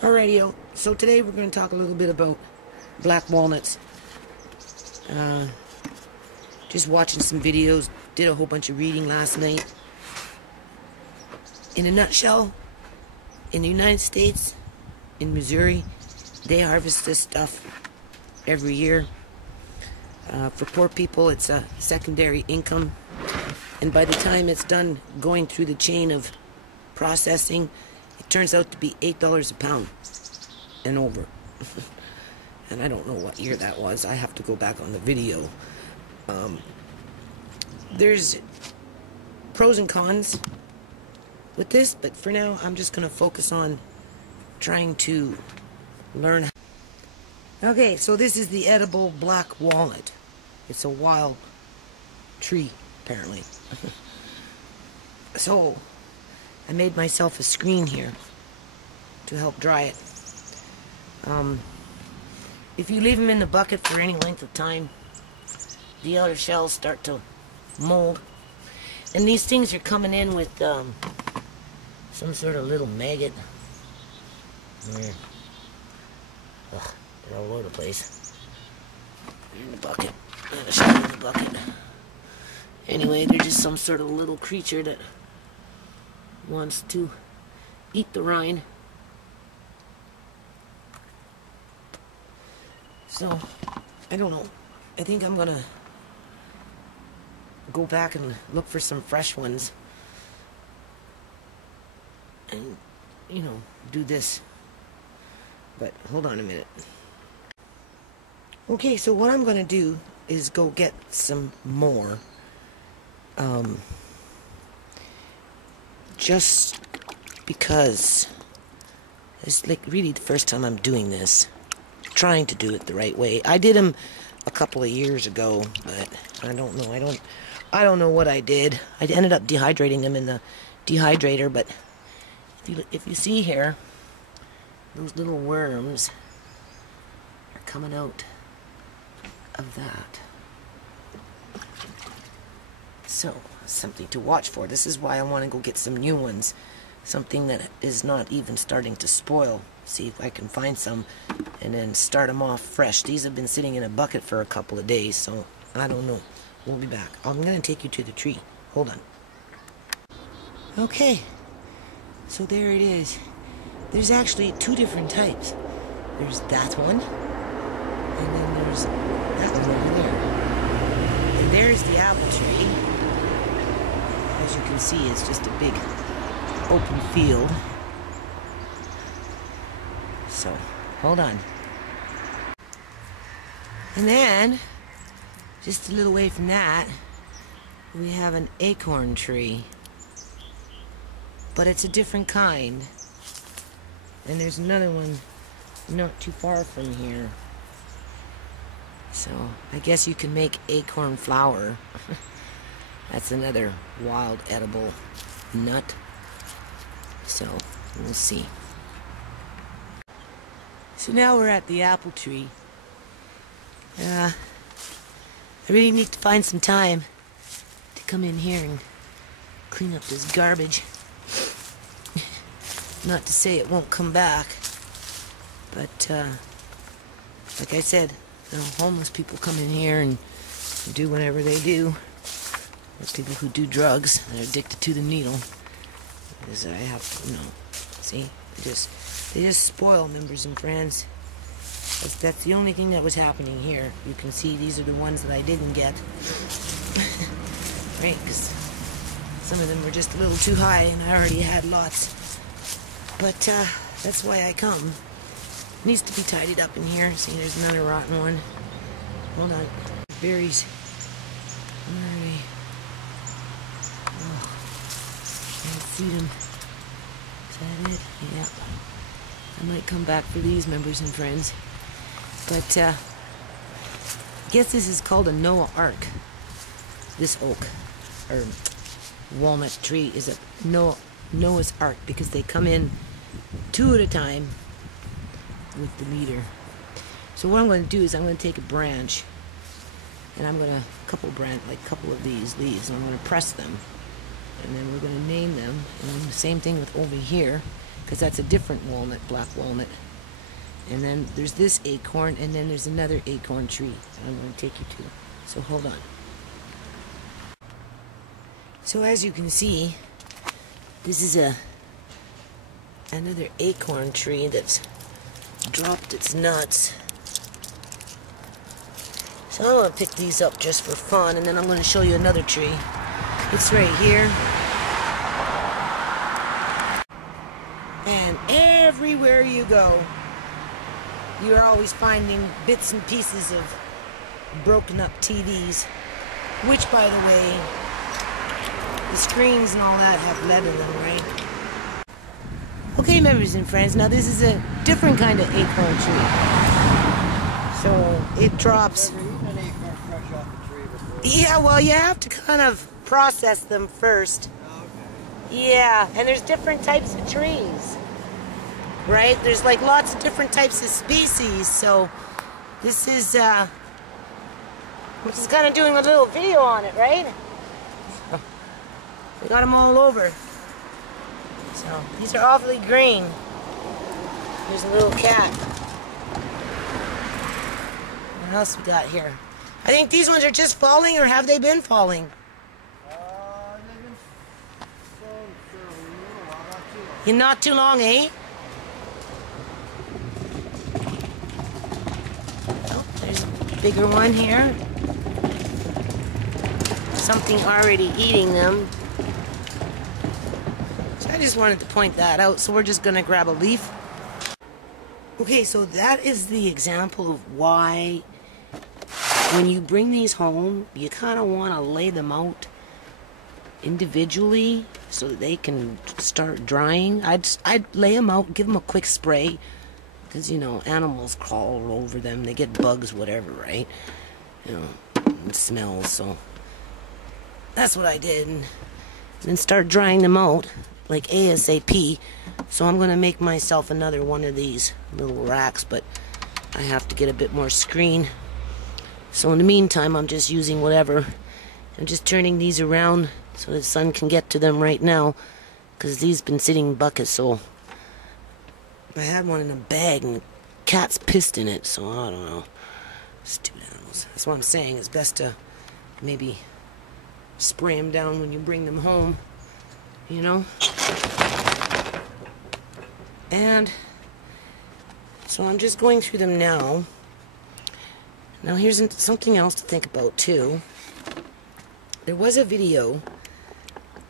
Alrighty, so today we're going to talk a little bit about black walnuts. Just watching some videos, did a whole bunch of reading last night. In a nutshell, in the United States, in Missouri, they harvest this stuff every year. For poor people, it's a secondary income. And by the time it's done going through the chain of processing, it turns out to be $8 a pound and over. And I don't know what year that was. I have to go back on the video. There's pros and cons with this, but for now I'm just going to focus on trying to learn. Okay, so this is the edible black walnut. It's a wild tree, apparently. So I made myself a screen here to help dry it. If you leave them in the bucket for any length of time, the outer shells start to mold. And these things are coming in with some sort of little maggot. Ugh, they're all over the place. They're in the bucket. In the bucket. Anyway, they're just some sort of little creature that wants to eat the rind. So, I don't know. I think I'm gonna go back and look for some fresh ones and, you know, do this. But hold on a minute. Okay, so what I'm gonna do is go get some more. Just because it's like really the first time I'm doing this, trying to do it the right way. I did them a couple of years ago, but I don't know. I don't know what I did. I ended up dehydrating them in the dehydrator, but if you see here, those little worms are coming out of that. So, something to watch for. This is why I want to go get some new ones. Something that is not even starting to spoil. See if I can find some and then start them off fresh. These have been sitting in a bucket for a couple of days, so I don't know. We'll be back. I'm going to take you to the tree. Hold on. Okay, so there it is. There's actually two different types. There's that one, and then there's that one over there. And there's the apple tree. As you can see, it's just a big open field. So, hold on. And then, just a little way from that, we have an acorn tree. But it's a different kind. And there's another one not too far from here. So, I guess you can make acorn flour. That's another wild edible nut. So, we'll see. So now we're at the apple tree. I really need to find some time to come in here and clean up this garbage. Not to say it won't come back, but like I said, you know, homeless people come in here and do whatever they do. There's people who do drugs and are addicted to the needle. Because I have to, you know, see, they just spoil members and friends. That's the only thing that was happening here. You can see these are the ones that I didn't get. Right, because some of them were just a little too high and I already had lots. But that's why I come. It needs to be tidied up in here. See, there's another rotten one. Hold on. Berries. Where are they? Oh, can't see them. Is that it? Yep. I might come back for these, members and friends. But I guess this is called a Noah Ark. This oak, or walnut tree, is a Noah's Ark because they come in two at a time with the leader. So what I'm going to do is I'm going to take a branch and I'm going to couple of these leaves, and I'm going to press them, and then we're going to name them. And the same thing with over here. because that's a different walnut, black walnut. And then there's this acorn, and then there's another acorn tree that I'm going to take you to. So hold on. So as you can see, this is another acorn tree that's dropped its nuts. So I'm going to pick these up just for fun, and then I'm going to show you another tree. It's right here. And everywhere you go, you're always finding bits and pieces of broken up TVs, which, by the way, the screens and all that have lead in them, right? Okay, members and friends, now this is a different kind of acorn tree. So it drops. Yeah, well, you have to kind of process them first. Yeah, and there's different types of trees, right? There's like lots of different types of species. So this is, I'm just kind of doing a little video on it, right? We got them all over. So these are awfully green. There's a little cat. What else we got here? I think these ones are just falling, or have they been falling? They've been falling for a little while, not too long. You're not too long, eh? Oh, there's a bigger one here. Something already eating them. So I just wanted to point that out, so we're just going to grab a leaf. Okay, so that is the example of why when you bring these home, you kind of want to lay them out individually so that they can start drying. I'd lay them out, give them a quick spray, because, you know, animals crawl over them, they get bugs, whatever, right? You know, it smells, so that's what I did. And then start drying them out, like ASAP. So I'm going to make myself another one of these little racks, but I have to get a bit more screen. So in the meantime, I'm just using whatever. I'm just turning these around so the sun can get to them right now, because these been sitting in buckets. So I had one in a bag and the cat's pissed in it, so I don't know. Stupid animals. That's what I'm saying. It's best to maybe spray them down when you bring them home, you know? And so I'm just going through them now. Now here's something else to think about too. There was a video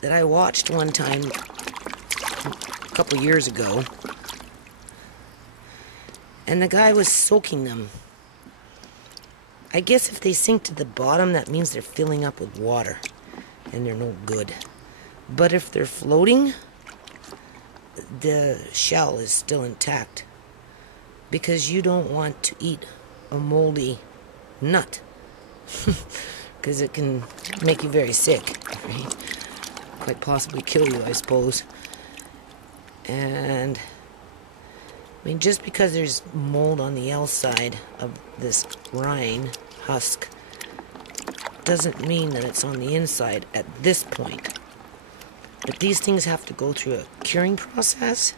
that I watched one time a couple years ago, and the guy was soaking them. I guess if they sink to the bottom, that means they're filling up with water and they're no good. But if they're floating, the shell is still intact, because you don't want to eat a moldy nut because it can make you very sick, right? Quite possibly kill you, I suppose. And I mean, just because there's mold on the outside of this rind husk doesn't mean that it's on the inside at this point. But these things have to go through a curing process.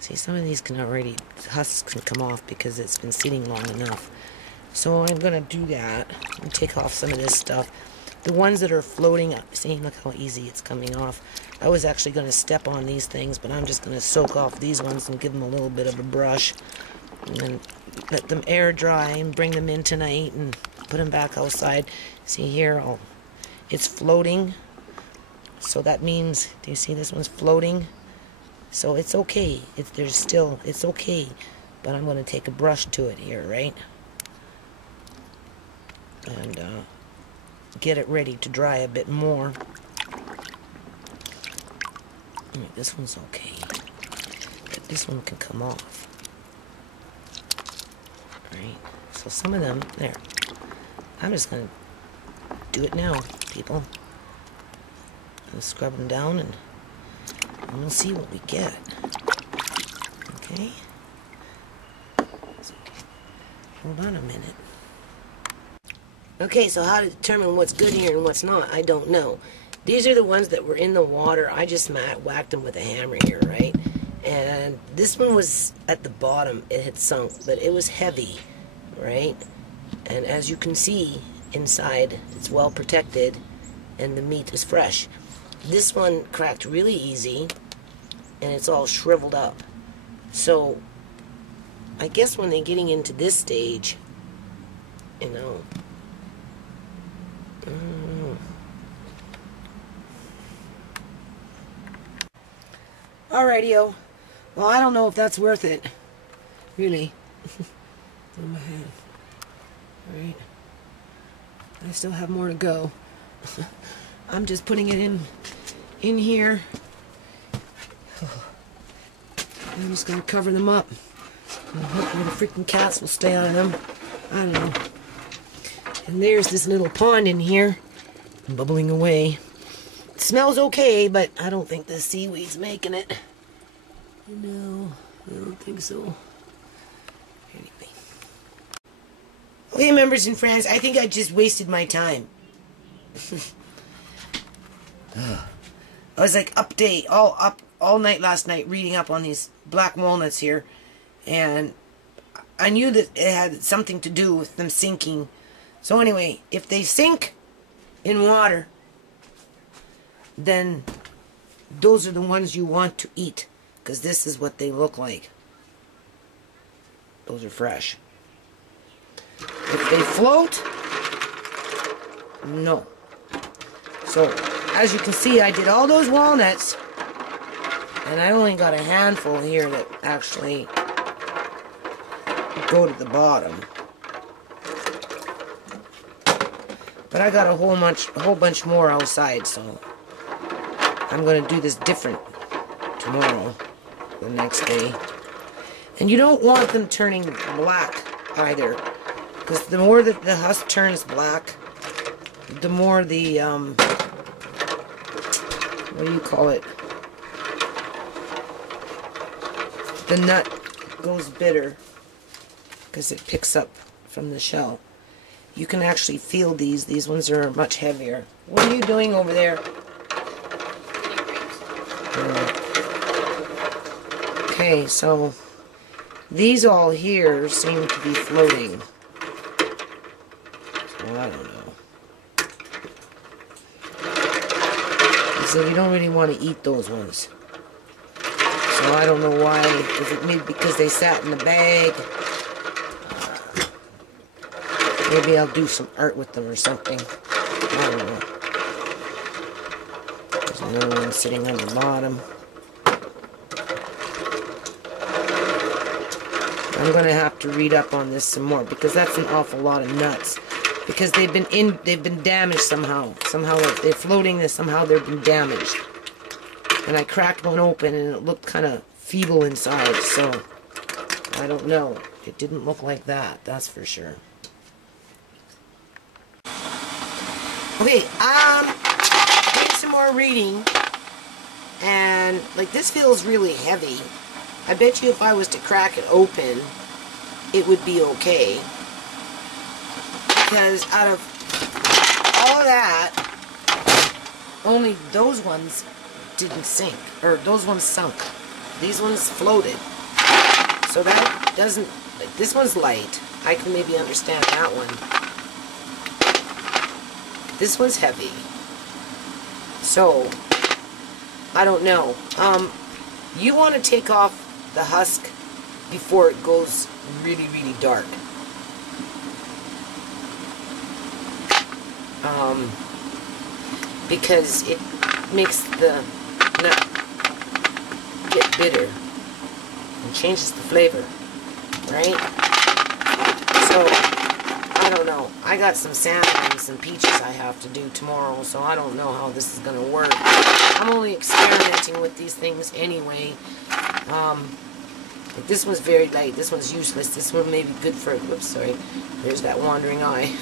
See, some of these can already, husks can come off because it's been sitting long enough. So I'm going to do that and take off some of this stuff. The ones that are floating up, see, look how easy it's coming off. I was actually going to step on these things, but I'm just going to soak off these ones and give them a little bit of a brush. And then let them air dry and bring them in tonight and put them back outside. See here, it's floating. So that means, do you see this one's floating? So it's okay. It's okay. But I'm going to take a brush to it here, right? And get it ready to dry a bit more. This one's okay. But this one can come off. Alright. So some of them, there. I'm just going to do it now, people. And scrub them down, and we'll see what we get. Okay? So, hold on a minute. Okay, so how to determine what's good here and what's not, I don't know. These are the ones that were in the water. I just whacked them with a hammer here, right? And this one was at the bottom. It had sunk, but it was heavy, right? And as you can see inside, it's well protected and the meat is fresh. This one cracked really easy and it's all shriveled up. So I guess when they're getting into this stage, you know, Alrighty-o. Well, I don't know if that's worth it. Really. On my hand. Alright. I still have more to go. I'm just putting it in here. I'm just gonna cover them up. And hopefully the freaking cats will stay out of them. I don't know. And there's this little pond in here, bubbling away. It smells okay, but I don't think the seaweed's making it. No, I don't think so. Anyway. Okay, members and friends, I think I just wasted my time. I was like all night last night reading up on these black walnuts here, and I knew that it had something to do with them sinking. So anyway, if they sink in water, then those are the ones you want to eat, because this is what they look like. Those are fresh. If they float, no. So, as you can see, I did all those walnuts, and I only got a handful here that actually go to the bottom. But I got a whole bunch more outside, so I'm going to do this different tomorrow, the next day. And you don't want them turning black either, because the more that the husk turns black, the more the, what do you call it? The nut goes bitter, because it picks up from the shell. You can actually feel these. These ones are much heavier. What are you doing over there? Okay, so these all here seem to be floating. So I don't know. So you don't really want to eat those ones. So I don't know why. Is it maybe because they sat in the bag? Maybe I'll do some art with them or something. I don't know. There's another one sitting on the bottom. I'm gonna have to read up on this some more, because that's an awful lot of nuts. Because they've been damaged somehow. Somehow, like they're floating, somehow they've been damaged. And I cracked one open and it looked kind of feeble inside, so I don't know. It didn't look like that, that's for sure. Okay, doing some more reading, and like this feels really heavy. I bet you if I was to crack it open, it would be okay. Because out of all of that, only those ones didn't sink, or those ones sunk. These ones floated. So that doesn't, like, this one's light. I can maybe understand that one. This one's heavy. So, I don't know. You want to take off the husk before it goes really, really dark. Because it makes the nut get bitter and changes the flavor, right? So, I don't know. I got some salmon and some peaches I have to do tomorrow, so I don't know how this is going to work. I'm only experimenting with these things anyway. But this one's very light. This one's useless. This one may be good for, whoops, sorry. There's that wandering eye.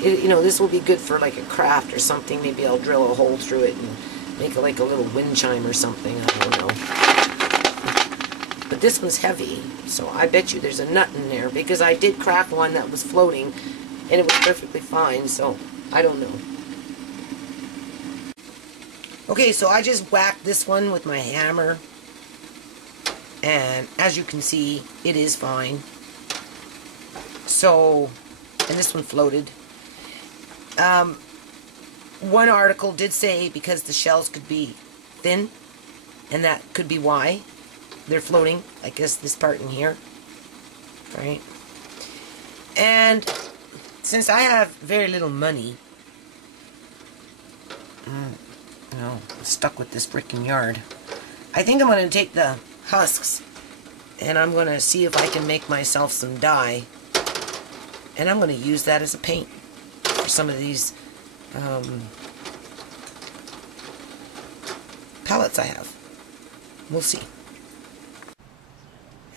You know, this will be good for like a craft or something. Maybe I'll drill a hole through it and make like a little wind chime or something. I don't know. But this one's heavy, so I bet you there's a nut in there, because I did crack one that was floating and it was perfectly fine, so I don't know. Okay, so I just whacked this one with my hammer. And as you can see, it is fine. So, and this one floated. One article did say because the shells could be thin, and that could be why they're floating. I guess this part in here, right? And since I have very little money, you know, I'm stuck with this freaking yard, I think I'm going to take the husks and I'm going to see if I can make myself some dye, and I'm going to use that as a paint for some of these pellets I have. We'll see.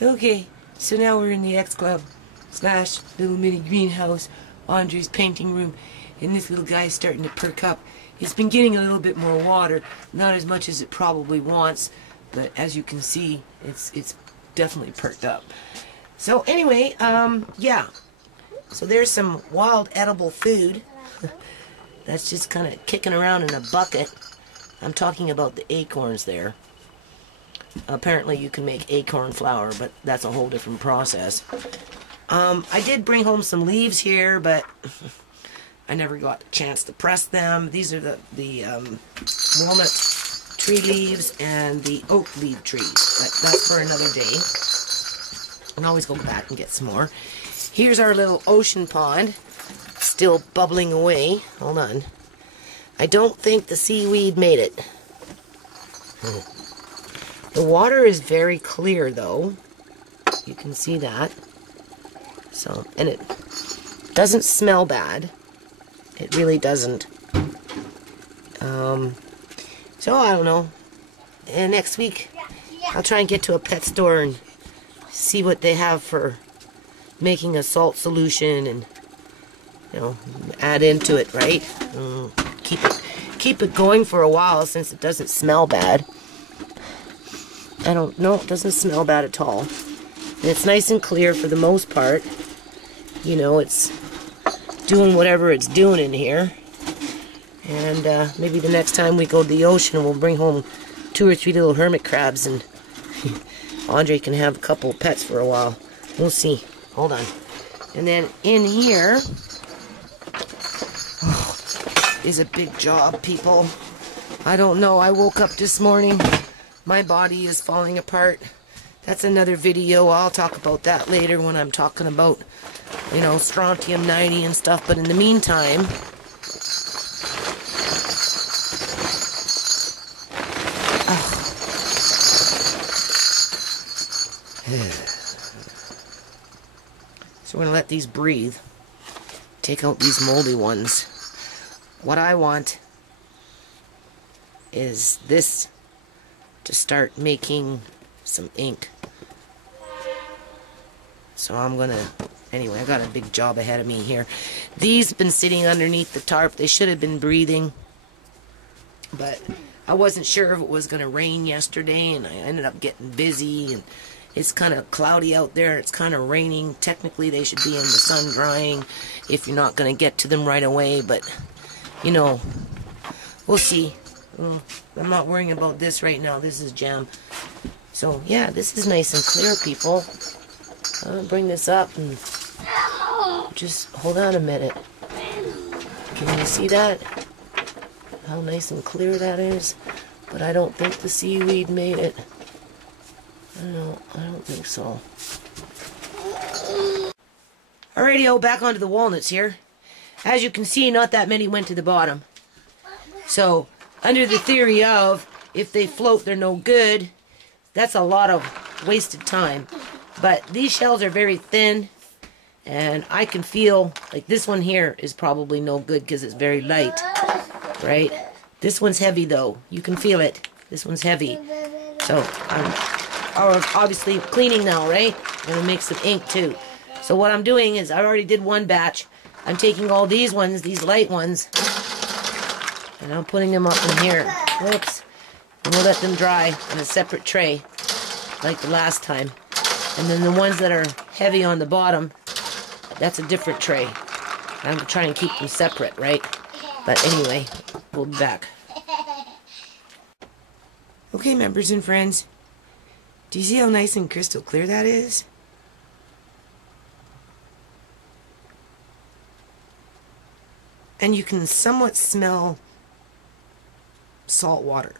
Okay, so now we're in the X Club / little mini greenhouse, Andre's painting room, and this little guy's starting to perk up. It's been getting a little bit more water, not as much as it probably wants, but as you can see, it's definitely perked up. So anyway, yeah. So there's some wild edible food that's just kind of kicking around in a bucket. I'm talking about the acorns there. Apparently you can make acorn flour, but that's a whole different process. I did bring home some leaves here, but I never got a chance to press them. These are the walnut tree leaves and the oak leaf trees. That's for another day. I can always go back and get some more. Here's our little ocean pond, still bubbling away. Hold on. I don't think the seaweed made it. The water is very clear, though. You can see that. So, and it doesn't smell bad. It really doesn't. So I don't know. And next week, I'll try and get to a pet store and see what they have for making a salt solution, and you know, add into it, right? Keep it going for a while, since it doesn't smell bad. I don't know, it doesn't smell bad at all. And it's nice and clear for the most part. You know, it's doing whatever it's doing in here. And maybe the next time we go to the ocean, we'll bring home 2 or 3 little hermit crabs, and Andre can have a couple of pets for a while. We'll see. Hold on. And then in here is a big job, people. I don't know. I woke up this morning. My body is falling apart. That's another video. I'll talk about that later when I'm talking about, you know, strontium 90 and stuff. But in the meantime, so we're going to let these breathe. Take out these moldy ones. What I want is this to start making some ink. So I'm going to... Anyway, I got a big job ahead of me here. These have been sitting underneath the tarp. They should have been breathing. But I wasn't sure if it was going to rain yesterday, and I ended up getting busy, and it's kind of cloudy out there. It's kind of raining. Technically, they should be in the sun drying if you're not going to get to them right away. But, you know, we'll see. I'm not worrying about this right now. This is jam. So, yeah, this is nice and clear, people. I'll bring this up and just hold on a minute. Can you see that? How nice and clear that is? But I don't think the seaweed made it. I don't think so. Alrighty, back onto the walnuts here. As you can see, not that many went to the bottom. So, under the theory of, if they float, they're no good, that's a lot of wasted time. But these shells are very thin, and I can feel, like this one here is probably no good because it's very light, right? This one's heavy though. You can feel it. This one's heavy. So, I'm obviously cleaning now, right? I'm going to make some ink too. So what I'm doing is, I already did one batch. I'm taking all these ones, these light ones, and I'm putting them up in here. Whoops. And we'll let them dry in a separate tray, like the last time. And then the ones that are heavy on the bottom, that's a different tray. I'm trying to keep them separate, right? But anyway, we'll be back. Okay, members and friends. Do you see how nice and crystal clear that is? And you can somewhat smell salt water,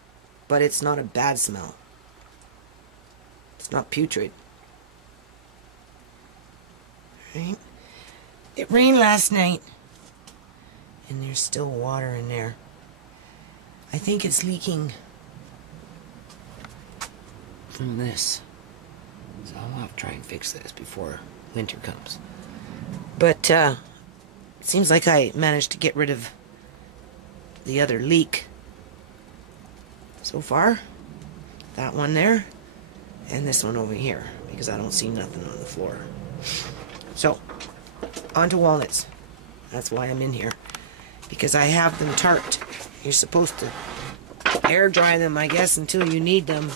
but it's not a bad smell. It's not putrid. Right? It rained last night, and there's still water in there. I think it's leaking from this. So I'll have to try and fix this before winter comes. But, seems like I managed to get rid of the other leak so far. That one there, and this one over here, because I don't see nothing on the floor. So, on to walnuts. That's why I'm in here, because I have them tarped. You're supposed to air dry them, I guess, until you need them.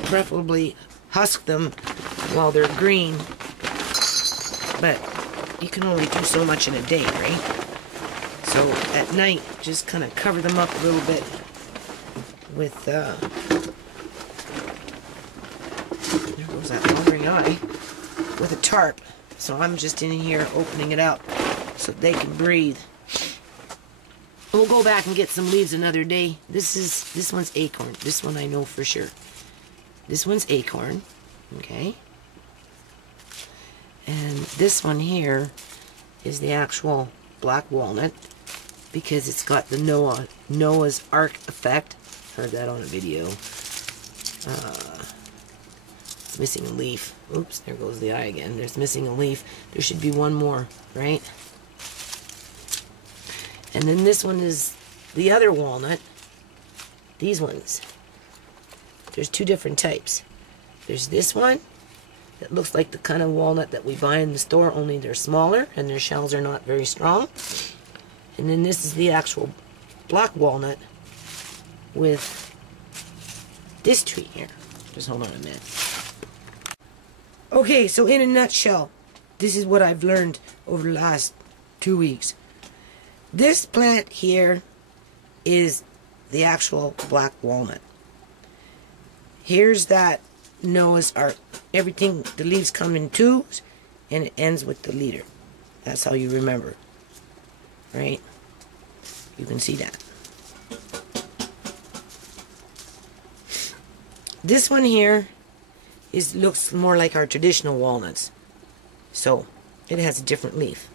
Preferably husk them while they're green. But you can only do so much in a day, right? So at night, just kind of cover them up a little bit with, there goes that wandering eye, with a tarp. So I'm just in here opening it up so they can breathe. We'll go back and get some leaves another day. This one's acorn. This one I know for sure. This one's acorn, okay? And this one here is the actual black walnut, because it's got the Noah's Ark effect. Heard that on a video. It's missing a leaf. Oops, there goes the eye again. There's missing a leaf. There should be one more, right? And then this one is the other walnut. These ones. There's two different types. There's this one that looks like the kind of walnut that we buy in the store, only they're smaller and their shells are not very strong. And then this is the actual black walnut with this tree here. Just hold on a minute. Okay, so in a nutshell, this is what I've learned over the last 2 weeks. This plant here is the actual black walnut. Here's that Noah's Ark. Everything, the leaves come in twos, and it ends with the leader. That's how you remember. Right? You can see that. This one here looks more like our traditional walnuts. So, it has a different leaf.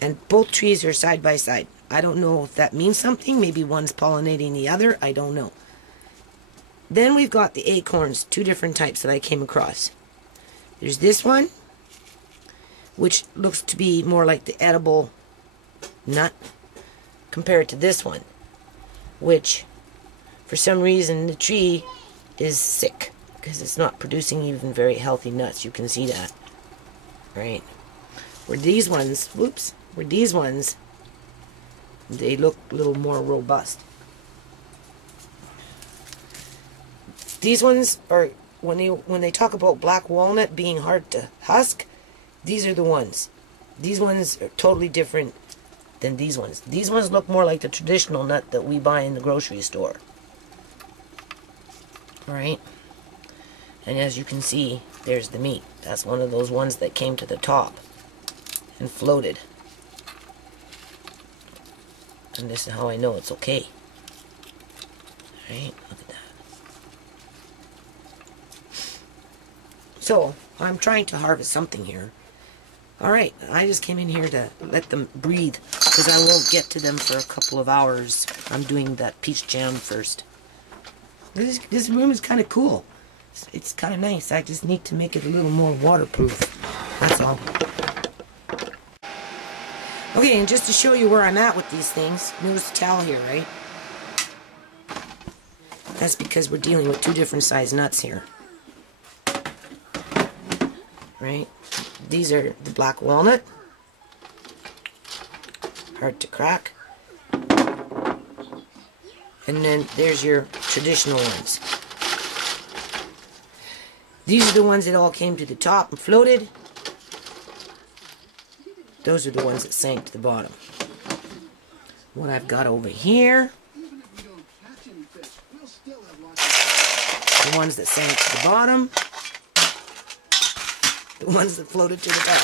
And both trees are side by side. I don't know if that means something. Maybe one's pollinating the other. I don't know. Then we've got the acorns, two different types that I came across. There's this one, which looks to be more like the edible nut, compared to this one, which, for some reason, the tree is sick, because it's not producing even very healthy nuts. You can see that, right? Where these ones, whoops, where these ones, they look a little more robust. These ones are, when they talk about black walnut being hard to husk, these are the ones. These ones are totally different than these ones. These ones look more like the traditional nut that we buy in the grocery store. Right? And as you can see, there's the meat. That's one of those ones that came to the top and floated. And this is how I know it's okay. Right? Look at that. So, I'm trying to harvest something here. Alright, I just came in here to let them breathe, because I won't get to them for a couple of hours. I'm doing that peach jam first. This room is kind of cool. It's kind of nice. I just need to make it a little more waterproof. That's all. Okay, and just to show you where I'm at with these things, notice the towel here, right? That's because we're dealing with two different size nuts here. Right? These are the black walnut. Hard to crack. And then there's your traditional ones. These are the ones that all came to the top and floated. Those are the ones that sank to the bottom. What I've got over here. And ones that sank to the bottom, the ones that floated to the top.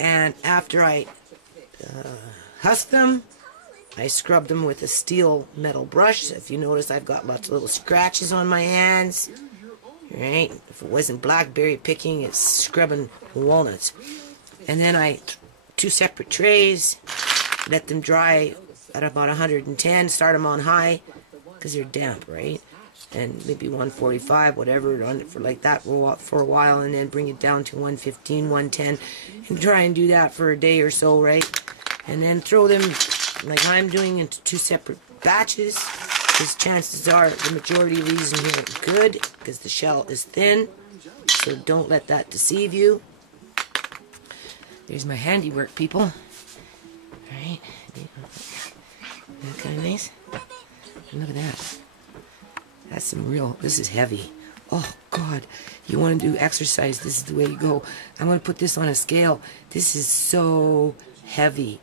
And after I husk them, I scrub them with a steel metal brush. If you notice, I've got lots of little scratches on my hands. Right? If it wasn't blackberry picking, it's scrubbing walnuts. And then I, 2 separate trays, let them dry at about 110, start them on high, because they're damp, right? And maybe 145, whatever, on for like that for a while, and then bring it down to 115, 110, and try and do that for a day or so, right? And then throw them, like I'm doing, into 2 separate batches, because chances are the majority of these in here are good, because the shell is thin, so don't let that deceive you. There's my handiwork, people. Alright, kind of nice. And look at that. That's some real, this is heavy. Oh God, you want to do exercise, this is the way you go. I'm going to put this on a scale. This is so heavy.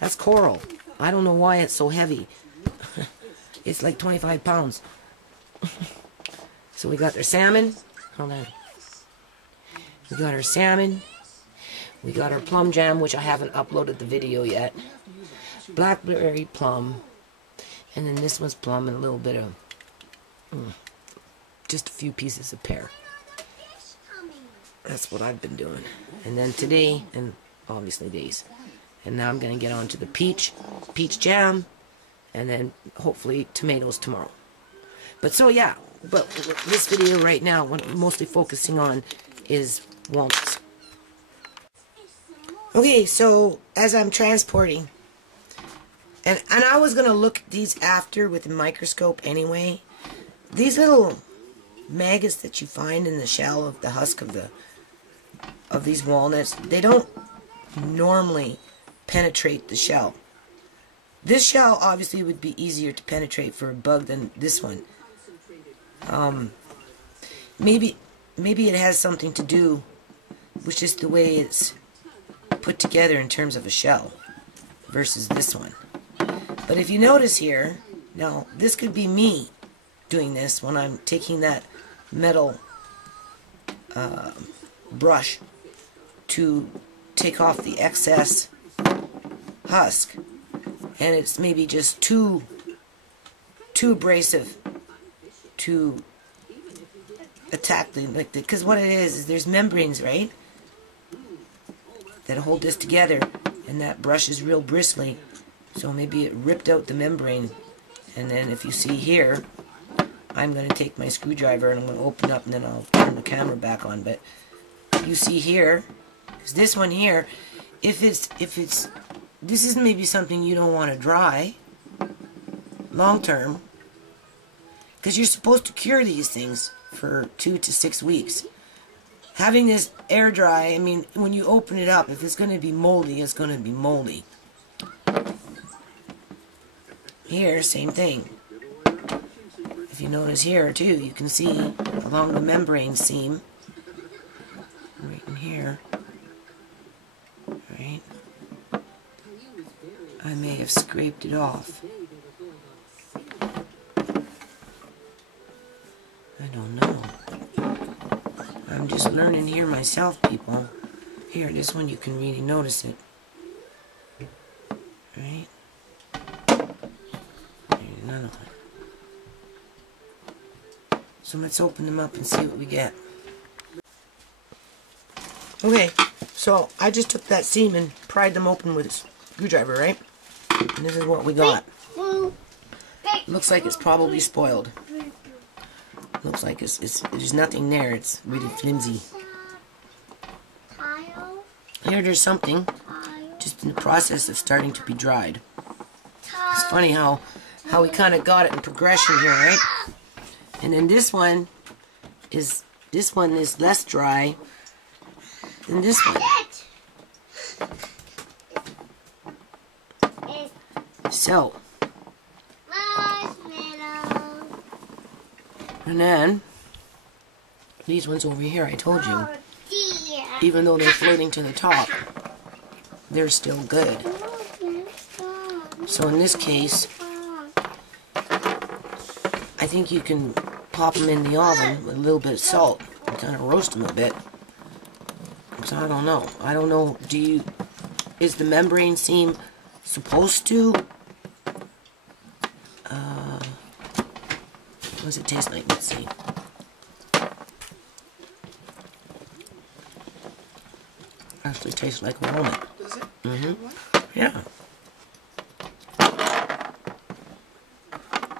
That's coral. I don't know why it's so heavy. It's like 25 pounds. So we got our salmon. Hold on. We got our salmon. We got our plum jam, which I haven't uploaded the video yet. Blackberry plum. And then this one's plum and a little bit of, just a few pieces of pear. That's what I've been doing. And then today, and obviously these. And now I'm going to get on to the peach jam, and then hopefully tomatoes tomorrow. But so yeah, but this video right now, what I'm mostly focusing on is walnuts. Okay, so as I'm transporting, and I was going to look at these after with a microscope anyway. These little maggots that you find in the shell of the husk of these walnuts, they don't normally penetrate the shell. This shell obviously would be easier to penetrate for a bug than this one. Maybe it has something to do with just the way it's put together in terms of a shell versus this one. But if you notice here, now this could be me doing this when I'm taking that metal brush to take off the excess husk, and it's maybe just too abrasive to attack the, like, because what it is there's membranes, right, that hold this together, and that brush is real bristly, so maybe it ripped out the membrane. And then if you see here, I'm going to take my screwdriver and I'm going to open up, and then I'll turn the camera back on. But you see here, because this one here, if it's this is maybe something you don't want to dry long term, because you're supposed to cure these things for 2 to 6 weeks. Having this air dry, I mean, when you open it up, if it's going to be moldy, it's going to be moldy. Here, same thing. If you notice here too, you can see along the membrane seam, right in here, right, I may have scraped it off. I don't know. I'm just learning here myself, people. Here, this one you can really notice it. Right? There's another one. So let's open them up and see what we get. Okay, so I just took that seam and pried them open with a screwdriver, right? And this is what we got. Looks like it's probably spoiled. Looks like there's nothing there. It's really flimsy. Here there's something just in the process of starting to be dried. It's funny how we kind of got it in progression here, right? And then this one is less dry than this one. So, and then these ones over here, I told you, even though they're floating to the top, they're still good. So in this case, I think you can pop them in the oven with a little bit of salt and kind of roast them a bit. So I don't know. I don't know. Is the membrane seam supposed to? What does it taste like? Let's see. Actually tastes like walnut. Does it? Mm-hmm. Yeah.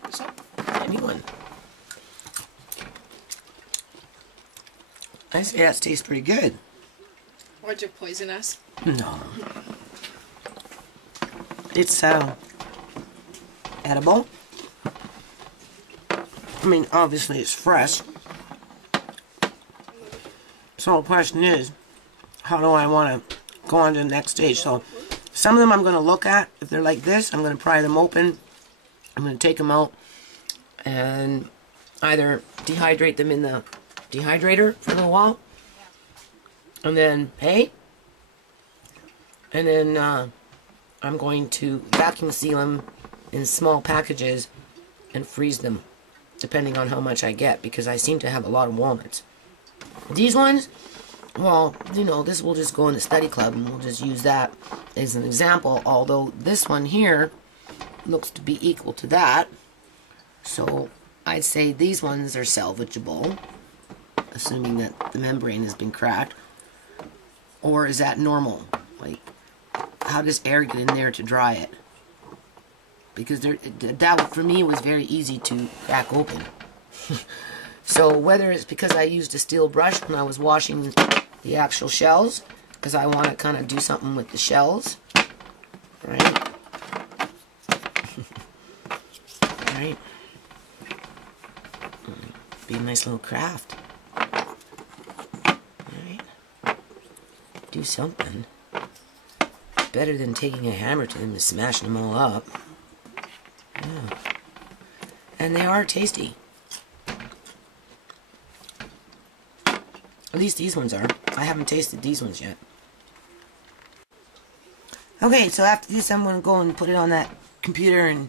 What's up? Anyone? I say that tastes pretty good. Why'd you poison us? No. It's edible. I mean, obviously it's fresh. So the question is, how do I want to go on to the next stage? So some of them I'm going to look at. If they're like this, I'm going to pry them open. I'm going to take them out and either dehydrate them in the dehydrator for a little while, and then and then I'm going to vacuum seal them in small packages and freeze them depending on how much I get, because I seem to have a lot of walnuts. These ones, well, you know, this will just go in the study club and we'll just use that as an example, although this one here looks to be equal to that. So I'd say these ones are salvageable, assuming that the membrane has been cracked. Or is that normal? Like, how does air get in there to dry it? Because that, for me, was very easy to crack open. So whether it's because I used a steel brush when I was washing the actual shells, because I want to kind of do something with the shells, right? Right? Be a nice little craft. Right? Do something. Better than taking a hammer to them and smashing them all up. Yeah. And they are tasty. At least these ones are. I haven't tasted these ones yet. Okay, so after this I'm going to go and put it on that computer and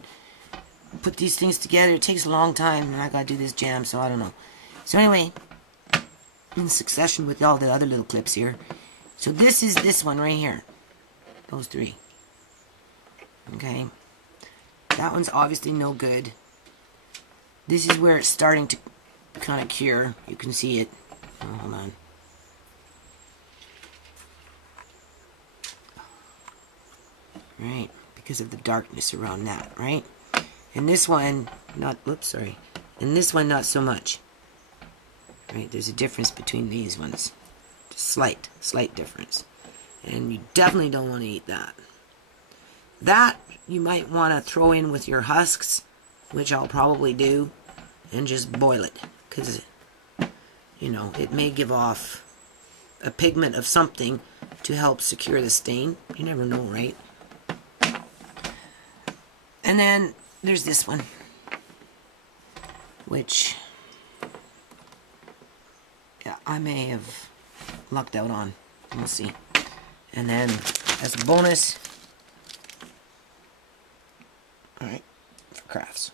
put these things together. It takes a long time and I got to do this jam, so I don't know. So anyway, in succession with all the other little clips here. So this is this one right here. Those three. Okay. That one's obviously no good. This is where it's starting to kind of cure. You can see it. Oh, hold on. Right, because of the darkness around that, right? And this one, and this one, not so much. Right, there's a difference between these ones. Just slight difference. And you definitely don't want to eat that. That you might want to throw in with your husks, which I'll probably do, and just boil it, because, you know, it may give off a pigment of something to help secure the stain. You never know, right? And then there's this one, which, yeah, I may have lucked out on. We'll see. And then, as a bonus, alright, for crafts.